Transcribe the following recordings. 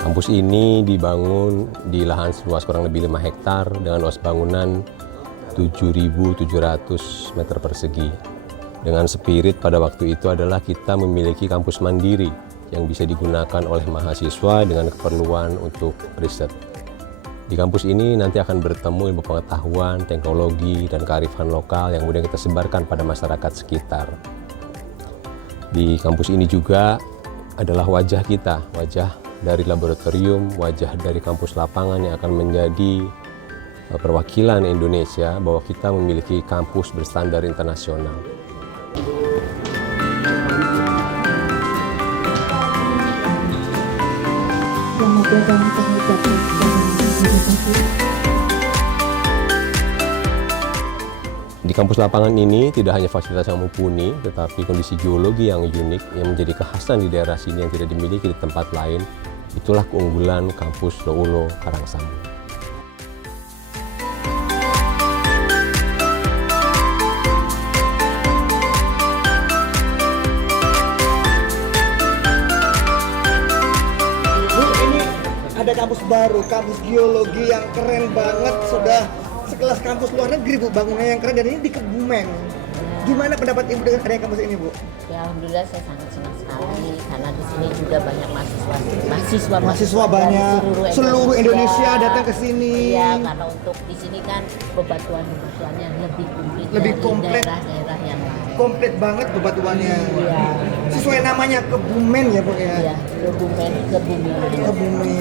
Kampus ini dibangun di lahan seluas kurang lebih 5 hektar dengan luas bangunan 7.700 meter persegi. Dengan spirit pada waktu itu adalah kita memiliki kampus mandiri yang bisa digunakan oleh mahasiswa dengan keperluan untuk riset. Di kampus ini nanti akan bertemu ilmu pengetahuan, teknologi, dan kearifan lokal yang kemudian kita sebarkan pada masyarakat sekitar. Di kampus ini juga adalah wajah kita, wajah dari laboratorium, wajah dari kampus lapangan yang akan menjadi perwakilan Indonesia bahwa kita memiliki kampus berstandar internasional. Di kampus lapangan ini tidak hanya fasilitas yang mumpuni, tetapi kondisi geologi yang unik yang menjadi kekhasan di daerah sini yang tidak dimiliki di tempat lain. Itulah keunggulan kampus Loulo Karangsammu. Bu, ini ada kampus baru, kampus geologi yang keren banget, sudah sekelas kampus luar negeri Bu, bangunannya yang keren, dan ini di Kebumen. Gimana pendapat Ibu dengan adanya kampus ini, Bu? Ya, alhamdulillah saya sangat senang sekali karena di sini juga banyak mahasiswa banyak dari seluruh Indonesia datang ke sini. Iya, karena untuk di sini kan bebatuannya lebih komplit, daerah-daerah yang lain. Komplit banget bebatuannya. Iya. Sesuai namanya Kebumen ya, Bu ya. Iya, Kebumen. Kebumen.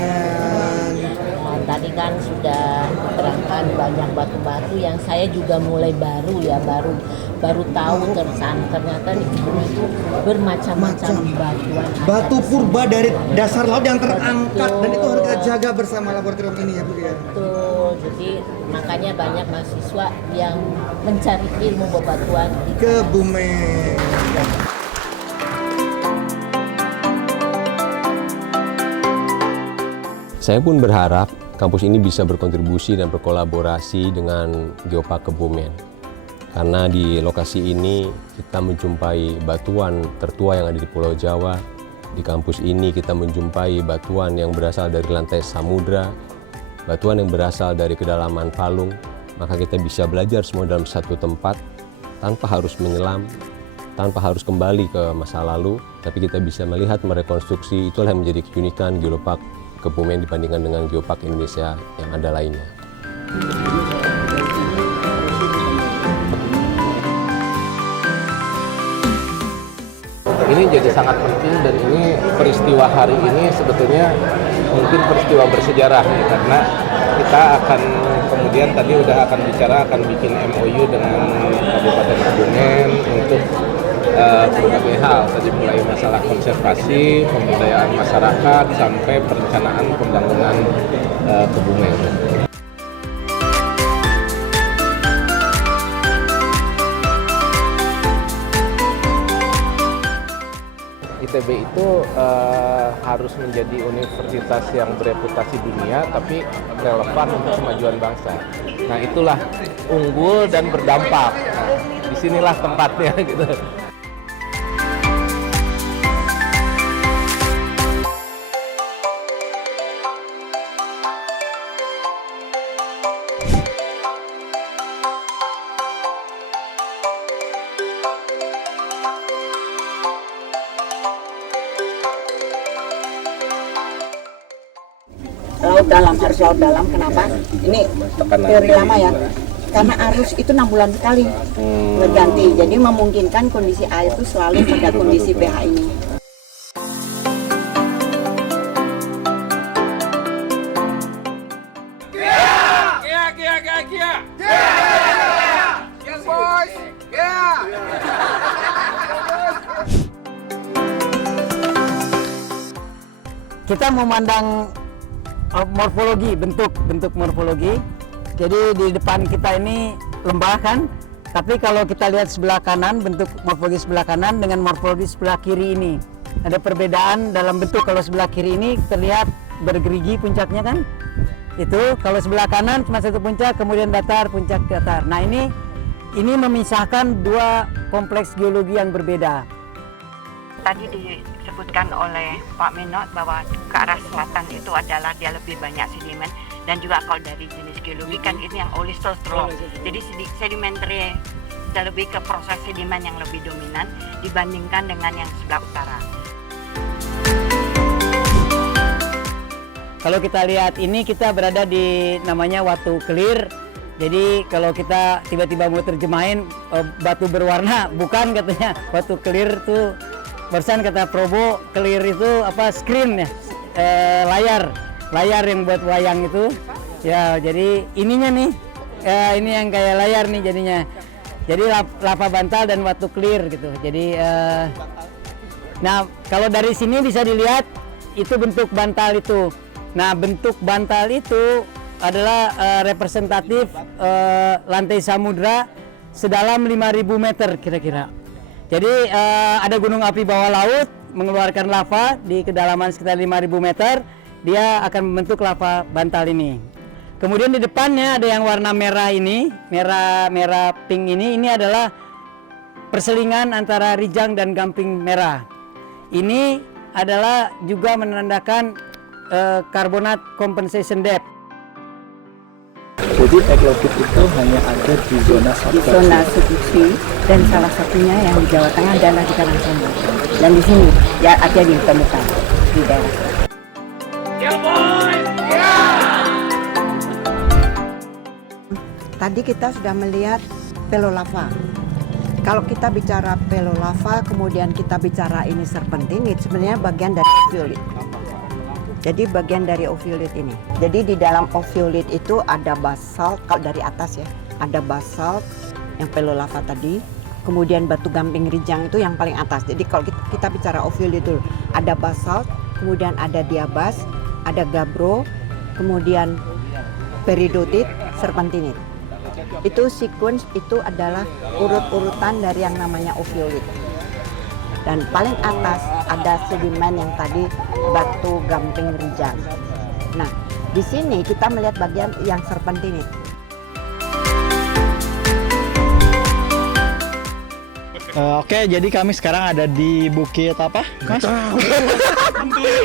Tadi kan sudah diterangkan banyak batu-batu yang saya juga mulai baru tahu ternyata di Kebumen itu bermacam-macam batuan. Batu purba dari dasar laut yang terangkat, dan itu harus kita jaga bersama laboratorium ini ya Bu ya. Betul, jadi makanya banyak mahasiswa yang mencari ilmu bebatuan di Kebumen. Saya pun berharap kampus ini bisa berkontribusi dan berkolaborasi dengan Geopark Kebumen. Karena di lokasi ini kita menjumpai batuan tertua yang ada di Pulau Jawa. Di kampus ini kita menjumpai batuan yang berasal dari lantai samudra, batuan yang berasal dari kedalaman palung. Maka kita bisa belajar semua dalam satu tempat tanpa harus menyelam, tanpa harus kembali ke masa lalu, tapi kita bisa melihat, merekonstruksi. Itulah yang menjadi keunikan Geopark Kebumen dibandingkan dengan Geopark Indonesia yang ada lainnya. Ini jadi sangat penting, dan ini peristiwa hari ini sebetulnya mungkin peristiwa bersejarah nih, karena kita akan kemudian tadi udah akan bicara akan bikin MOU dengan Kabupaten Kebumen untuk berbagai hal, tadi mulai masalah konservasi, pemberdayaan masyarakat, sampai perencanaan pembangunan Kebumen. ITB itu harus menjadi universitas yang bereputasi dunia, tapi relevan untuk kemajuan bangsa. Nah, itulah unggul dan berdampak. Nah, disinilah tempatnya gitu. Harus laut dalam. Kenapa? Ini teori lama ya. Karena arus itu 6 bulan sekali berganti. Jadi memungkinkan kondisi air itu selalu pada kondisi pH ini. Kita memandang morfologi, bentuk morfologi. Jadi di depan kita ini lembah kan, tapi kalau kita lihat sebelah kanan, bentuk morfologi sebelah kanan dengan morfologi sebelah kiri ini ada perbedaan dalam bentuk. Kalau sebelah kiri ini terlihat bergerigi puncaknya kan, itu kalau sebelah kanan cuma satu puncak, kemudian datar, puncak datar. Nah ini memisahkan dua kompleks geologi yang berbeda. Tadi disebut disebutkan oleh Pak Minot bahwa ke arah selatan itu adalah dia lebih banyak sedimen, dan juga kalau dari jenis geologi kan ini yang olistostrof. Jadi sedimentary sudah lebih ke proses sedimen yang lebih dominan dibandingkan dengan yang sebelah utara. Kalau kita lihat ini, kita berada di namanya Watu Kelir. Jadi kalau kita tiba-tiba mau terjemahin batu berwarna, bukan katanya. Watu Kelir itu barusan kata Probo, kelir itu apa, screen ya, layar yang buat wayang itu. Ya, jadi ininya nih, ini yang kayak layar nih jadinya. Jadi lava bantal dan watu kelir gitu. Jadi nah kalau dari sini bisa dilihat itu bentuk bantal itu. Nah, bentuk bantal itu adalah representatif lantai samudra sedalam 5.000 meter kira-kira. Jadi ada gunung api bawah laut mengeluarkan lava di kedalaman sekitar 5.000 meter, dia akan membentuk lava bantal ini. Kemudian di depannya ada yang warna merah ini, merah pink ini adalah perselingan antara Rijang dan Gamping Merah. Ini adalah juga menandakan karbonat compensation depth. Jadi eglopit itu hanya ada di zona subduksi, dan salah satunya yang di Jawa Tengah adalah di Karangsamung. Dan di sini ya ada ditemukan di daerah. Tadi kita sudah melihat pelolava. Kalau kita bicara pelolava, kemudian kita bicara ini serpentinit, sebenarnya bagian dari ophiolite. Jadi bagian dari ophiolite ini. Jadi di dalam ophiolite itu ada basalt, kalau dari atas ya, ada basalt yang pelolava tadi. Kemudian batu gamping Rijang itu yang paling atas. Jadi kalau kita bicara ophiolite dulu, ada basalt, kemudian ada diabas, ada gabbro, kemudian peridotit, serpentinit. Itu sequence, itu adalah urut-urutan dari yang namanya ophiolite. Dan paling atas ada sedimen yang tadi batu gamping Rijang. Nah, di sini kita melihat bagian yang serpentinit. Oke, jadi kami sekarang ada di Bukit apa, Mas? Bendul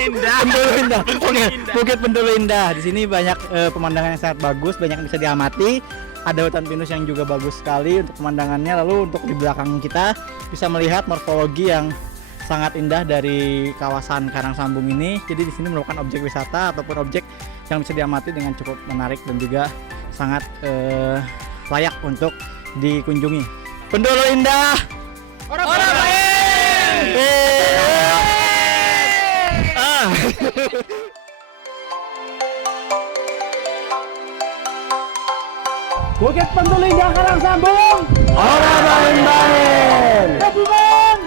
Indah. Oke, Bukit Bendul Indah. Di sini banyak pemandangan yang sangat bagus, banyak yang bisa diamati. Ada hutan pinus yang juga bagus sekali untuk pemandangannya. Lalu untuk di belakang kita bisa melihat morfologi yang sangat indah dari kawasan Karangsamung ini. Jadi di sini merupakan objek wisata ataupun objek yang bisa diamati dengan cukup menarik dan juga sangat layak untuk dikunjungi. Bendul Indah. Orang lain. Bukit Bendul Indah Karangsamung. Orang lain. Gabungan.